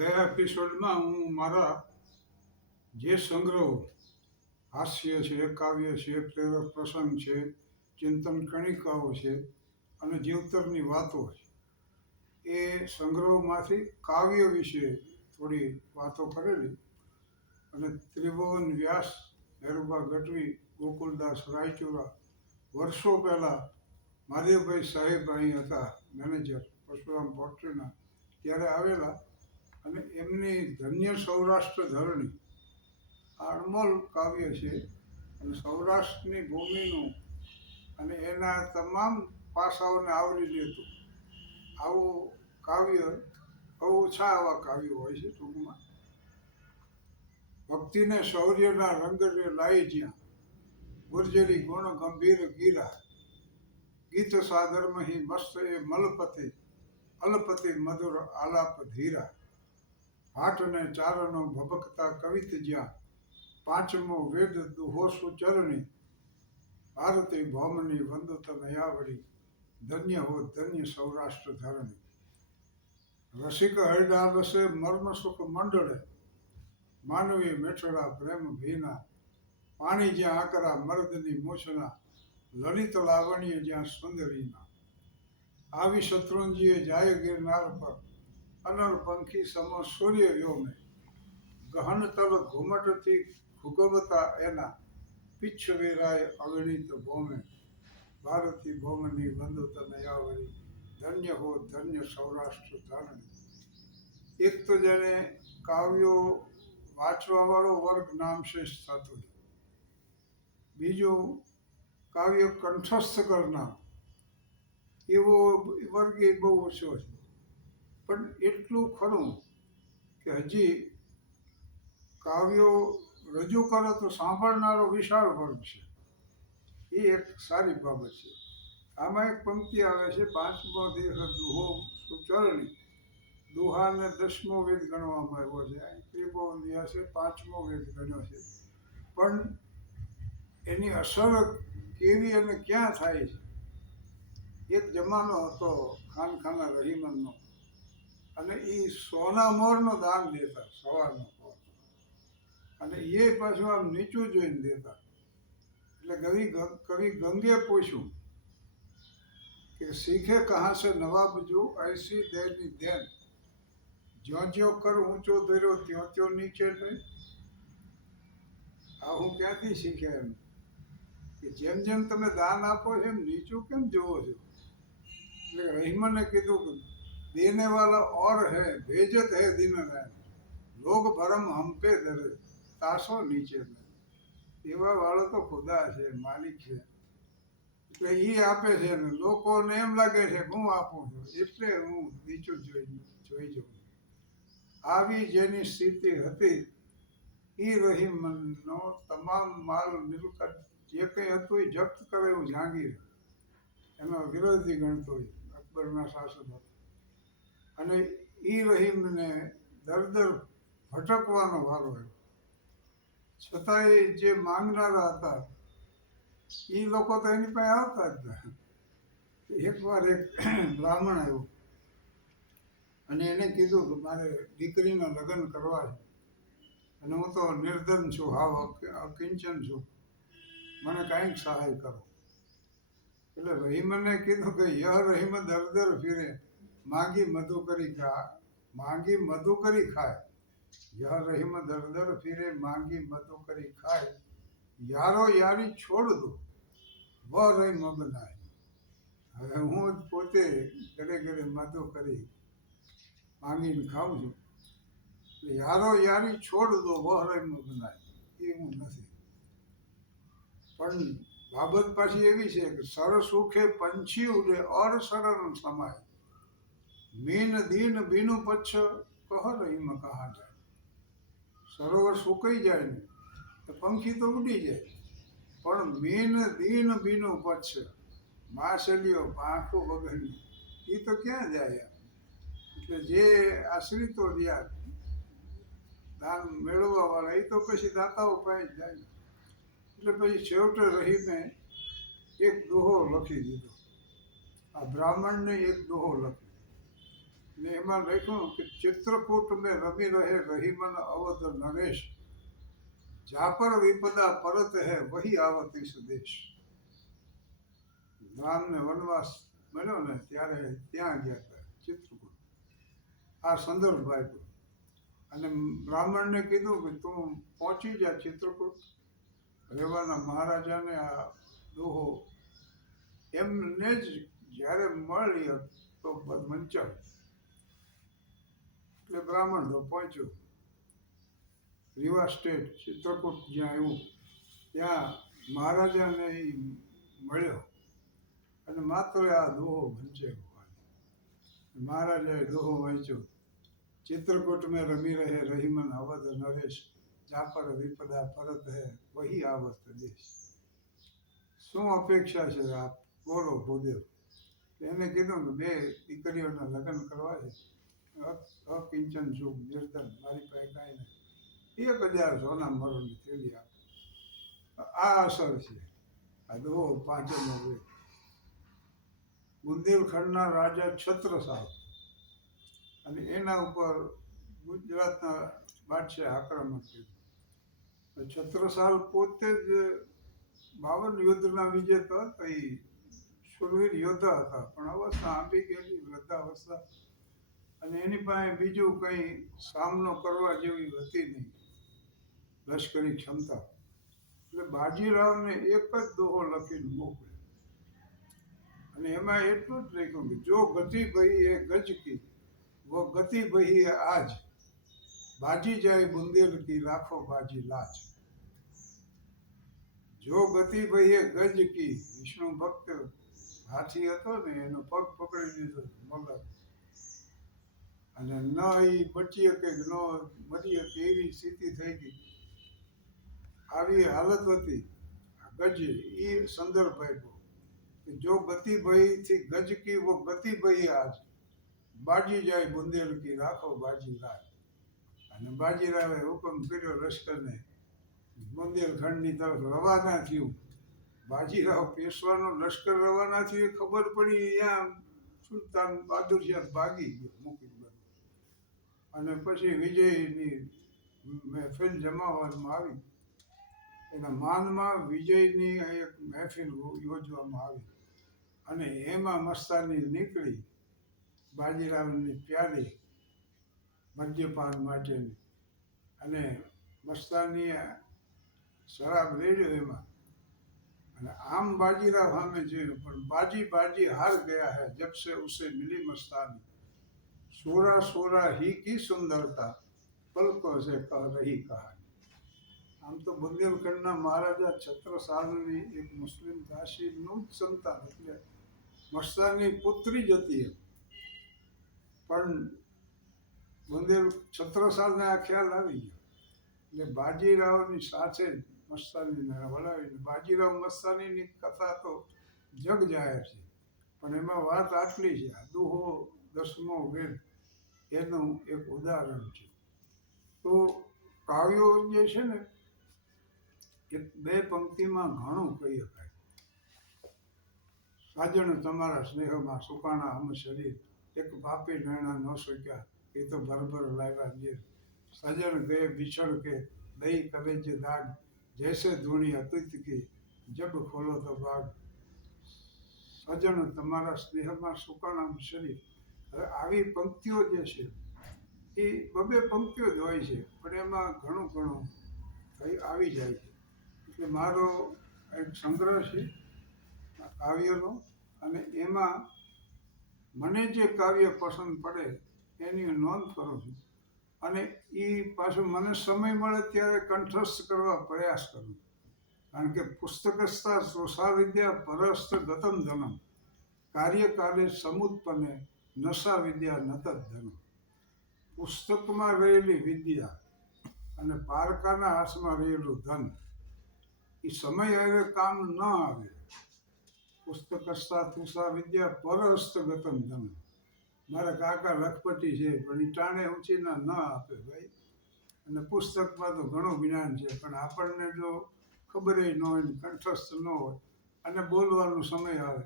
ગયા એપિસોડમાં હું મારા જે સંગ્રહો હાસ્ય છે, કાવ્ય છે, પ્રેરક પ્રસંગ છે, ચિંતન કણિકાઓ છે અને જીવતરની વાતો છે એ સંગ્રહોમાંથી કાવ્ય વિશે થોડી વાતો કરેલી. અને ત્રિભુવન વ્યાસ, મેરુબા ગઢવી, ગોકુલદાસ રાયચુરા વર્ષો પહેલાં મહાદેવભાઈ સાહેબ અહીં હતા મેનેજર પરશુરામ પોટ્રીના, ત્યારે આવેલા. અને એમની ધન્ય સૌરાષ્ટ્ર ધરણી આ અણમોલ કાવ્ય છે. અને સૌરાષ્ટ્રની ભૂમિનું અને એના તમામ પાસાઓને આવરી લેતું આવું કાવ્ય. બહુ ઓછા આવા કાવ્યો હોય છે. ટૂંકમાં ભક્તિને શૌર્યના રંગને લાઈ જ્યાં, ગુર્જરી ગુણ ગંભીર ગીરા, ગીત સાગરમહી મસ્ત એ મલપતિ, અલપતિ મધુર આલાપ ધીરા, હાટ ને ચારણો ભભકતા કવિત જ્યાં, પાંચમો વેદ દુહો સુચરણી, ભારતી ભૌમની વંદુત નયાવળી, ધન્ય હો ધન્ય સૌરાષ્ટ્ર ધરણી. રસિક હરડા રસે મર્મ સુખ મંડળે, માનવી મેઠડા પ્રેમ ભીના, પાણી જ્યાં આકરા મર્દની મૂછના, લલિત લાવણ્ય જ્યાં સુંદરીના. આવી શત્રુંજીએ જાય ગિરનાર પર, અનર પંખી સમ સૂર્ય વ્યોમે, ગહન તલ ઘુમટથી ભૂગવતા એના, પીછ વેરાય અગણિત ભૌમે, ભારતી ભૌમની વંદુત નયાવળી, ધન્ય હો ધન્ય સૌરાષ્ટ્ર ધરણી. એક તો જેને કાવ્યો વાંચવાવાળો વર્ગ નામશેષ થતો હોય, બીજું કાવ્ય કંઠસ્થ કરનાર એવો વર્ગ એ બહુ ઓછો છે. પણ એટલું ખરું કે હજી કાવ્યો રજૂ કરો તો સાંભળનારો વિશાળ વર્ગ છે. એ એક સારી બાબત છે. આમાં એક પંક્તિ આવે છે, પાંચમો દેહ દુહો સુચરણી. દુહાને 10મો વેદ ગણવામાં આવ્યો છે. અહીં ત્રિભુવન વ્યાસે 5મો વેદ ગણ્યો છે. પણ એની અસર કેવી અને ક્યાં થાય છે? એક જમાનો હતો ખાનખાના રહીમનનો, અને એ સોના મોરનો દાન દેતા સવારનો પોર, અને એ પાછું આમ નીચું જોઈને દેતા. એટલે કવિ ગંગે પૂછ્યું કે શીખે કહાં સે નવાબ જો ऐसी દેની દેન, જ્યો જ્યો કર ઊંચો ધર્યો ત્યો ત્યો નીચે લઈ. આ હું ક્યાંથી શીખ્યા એમ કે જેમ જેમ તમે દાન આપો છો એમ નીચું કેમ જોવો છો? એટલે રહીમને કીધું કે देने वाला और है, भेजत है दिन रात, लोग भरम हम पे धरे, तासो નીચે में. એવા વાળો તો ખુદા છે, માલિક છે. એટલે એ આપે છે ને લોકોને એમ લાગે છે કે હું આપું છું, એટલે હું નીચું જોઈ જાઉં. આવી જેની સ્થિતિ હતી, એ રહીમનો તમામ માલ મિલકત જે કંઈ હતું એ જપ્ત કરે એવું જાગીર એનો વિરોધી ગણતો હોય અકબરના શાસનમાં. અને એ રહીમને દર દર ભટકવાનો વારો આવ્યો. છતાંય જે માંગનારા હતા એ લોકો તો એની પાસે આવતા જ હતા. એકવાર એક બ્રાહ્મણ આવ્યો અને એને કીધું કે મારે દીકરીના લગ્ન કરવા છે, અને હું તો નિર્ધન છું, હાવ અકિંચન છું, મને કાંઈક સહાય કરો. એટલે રહીમને કીધું કે યહ રહીમ દર દર ફિરે, માંગી મધુ કરી ખાય. યહ રહીમ દર દર ફિરે, માંગી મધુ કરી ખાય, યારો યારી છોડ દો, વહ રહી મગનાય. હવે હું પોતે ઘરે ઘરે મધુ કરી માંગીને ખાઉં છું, એટલે યારો યારી છોડ દો, વહ રહી મગનાય, એ હું નથી. પણ બાબત પાછી એવી છે કે સર સુખે પંછી ઉડે ઓર શરણ સમાય, મીન દીન બીનું પચ્છ કહ રહીમ કહા જાય. સરોવર સુકાઈ જાય ને તો પંખી તો ઉડી જાય, પણ મીન દીન બીનું પચ્છ, માછલીઓ પાંખું વગરની, એ તો ક્યાં જાય? એટલે જે આશ્રિતો રહ્યા દાન મેળવવા વાળા એ તો પછી દાતાઓ પાસે જ જાય. એટલે પછી છેવટે રહીને એક દોહો લખી દીધો. આ બ્રાહ્મણને એક દોહો લખ્યો. ને એમાં લખ્યું કે ચિત્રકૂટ મેં રમી રહે રહીમન અવધ નરેશ, જાપર વિપદા પરત હે વહી આવતી સ્વદેશ. રામને વનવાસ બન્યો ને ત્યારે ત્યાં ગયા હતા ચિત્રકૂટ. આ સંદર્ભ આપ્યો અને બ્રાહ્મણને કીધું કે તું પહોંચી જા ચિત્રકૂટ, રેવાના મહારાજાને આ દોહો એમને જ જ્યારે મળી તો મંચાવ. એટલે બ્રાહ્મણ તો પહોંચ્યો રીવા સ્ટેટ ચિત્રકૂટ જ્યાં આવ્યું ત્યાં મહારાજાને મળ્યો અને માત્ર આ દોહો વંચાયો. મહારાજાએ દોહો વાંચ્યો, चित्रकूट में रमी रहे रहीमन अवध नरेश, जापर विपदा परत है वही आवत देश. શું અપેક્ષા છે આપ બોલો ભૂદેવ. એને કીધું કે બે દીકરીઓના લગ્ન કરવા છે, અકિંચન સુખ નિર્ધન, મારી પાસે કાંઈ નહીં, 1000 સોના મરોની થેલી આપ. આ અસર છે આ દો પાંચમો વેદ. બુંદેલખંડના રાજા છત્રસાલ અને એના ઉપર ગુજરાતના બાદશાહ આક્રમણ કર્યું. છત્રસાલ પોતે જ 52 યુદ્ધના વિજેતા હતા, એ શૂરવીર યોદ્ધા હતા, પણ અવસ્થા આપી ગયેલી વૃદ્ધાવસ્થા, અને એની પાસે બીજું કંઈ સામનો કરવા જેવી હતી નહીં લશ્કરી ક્ષમતા. એટલે બાજીરાવને એક જ દોહો લખીને મોકલ્યો અને એમાં એટલું જ લખ્યું કે જો ગતિ ભઈ એ ગજ કી वो गति बही आज, बाजी जाए बुंदेल की लाखों बाजी लाज. जो गति बही गज की, વિષ્ણુ ભક્ત હાથી હતો ને એનો પગ પકડી લીધો મગર, અને ન એ બચી કે ન મરી કે એવી સ્થિતિ થઈ ગઈ. આવી હાલત હતી. ગજ એ સંદર્ભ આપ્યો કે જો ગતિ ભઈ થી ગજ કી वो गति बही आज, બાજી જાય બુંદેલ કી રાખો બાજી લાજ. અને બાજીરાવે હુકમ કર્યો લશ્કરને, બુંદેલખંડની તરફ રવાના થયું. બાજીરાવ પેશવાનું લશ્કર રવાના થયું, ખબર પડી અહીંયા સુલતાન બહાદુર શાહ ભાગી ગયો મૂકી બધું. અને પછી વિજયની મહેફિલ જમાવવામાં આવી. એના માનમાં વિજયની એક મહેફિલ યોજવામાં આવી અને એમાં મસ્તાની નીકળી બાજીરાવની પ્યાલી મદ્યપાન માટેની, અને મસ્તાનીએ શરાબ રેડ્યો એમાં. અને આમ બાજીરાવ સામે જોયું, પણ બાજી બાજી હાર ગયા હૈ જબ से उसे मिली मस्तानी, सोरा सोरा ही की सुंदरता पलकों से कह रही कहानी. આમ તો બુંદેલખંડના મહારાજા છત્રસાલની એક મુસ્લિમ દાસીનું જ સંતાન, એટલે મસ્તાની પુત્રી જ હતી. પણ છત્રસાલને આ ખ્યાલ આવી ગયો એટલે બાજીરાવની સાથે મસ્તાનીને વળાવીને, બાજીરાવ મસ્તાનીની કથા તો જગ જાહેર છે, પણ એમાં વાત આટલી છે, આ દોહો 10મો વેદ એનું એક ઉદાહરણ છે. તો કાવ્યો જે છે ને એક બે પંક્તિમાં ઘણું કહી શકાય. સાજણ તમારા સ્નેહમાં સુકાણા હમ શરીર, એક બાપે નૈણા ન શક્યા એ તો ભરભર લાવ્યા ગીર. સજન ગયે બિછડ કે દઈ કલેજ દાગ, જૈસે ધૂણી અતિથ કી જબ ખોલો તો બાગ. સજન તમારા સ્નેહમાં સુકાણા શરીર. હવે આવી પંક્તિઓ જે છે એ બબે પંક્તિઓ જ હોય છે, પણ એમાં ઘણું ઘણું આવી જાય છે. એટલે મારો એક સંગ્રહ છે કાવ્યનો, અને એમાં મને જે કાવ્ય પસંદ પડે એની નોંધ કરું છું, અને એ પાછું મને સમય મળે ત્યારે કંઠસ્થ કરવા પ્રયાસ કરું. કારણ કે પુસ્તકસ્થા સોસા વિદ્યા પરસ્ત ગતમ ધનમ, કાર્યકાલે સમુત્પન્ને નશા વિદ્યા નતદ ધનમ. પુસ્તકમાં રહેલી વિદ્યા અને પારકાના હાથમાં રહેલું ધન એ સમય આવે કામ ન આવે. પુસ્તકસ્થા તુષા વિદ્યા પરસ્ત ગતમ ધનમ. મારા કાકા લખપતિ છે, પણ એ ટાણે ઊંચીના ન આપે ભાઈ. અને પુસ્તકમાં તો ઘણું જ્ઞાન છે, પણ આપણને જો ખબર ન હોય, કંઠસ્થ ન હોય, અને બોલવાનો સમય આવે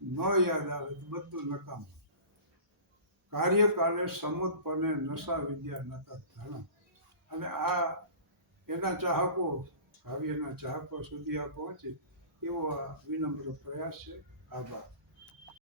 ન યાદ આવે તો બધું નકામું. કાર્યકાલે સમુત્પન્ને નશા વિદ્યા નતા ધનમ. અને આ એના ચાહકો, કાવ્યના ચાહકો સુધી આ પહોંચે એવો આ વિનમ્ર પ્રયાસ છે. આભાર.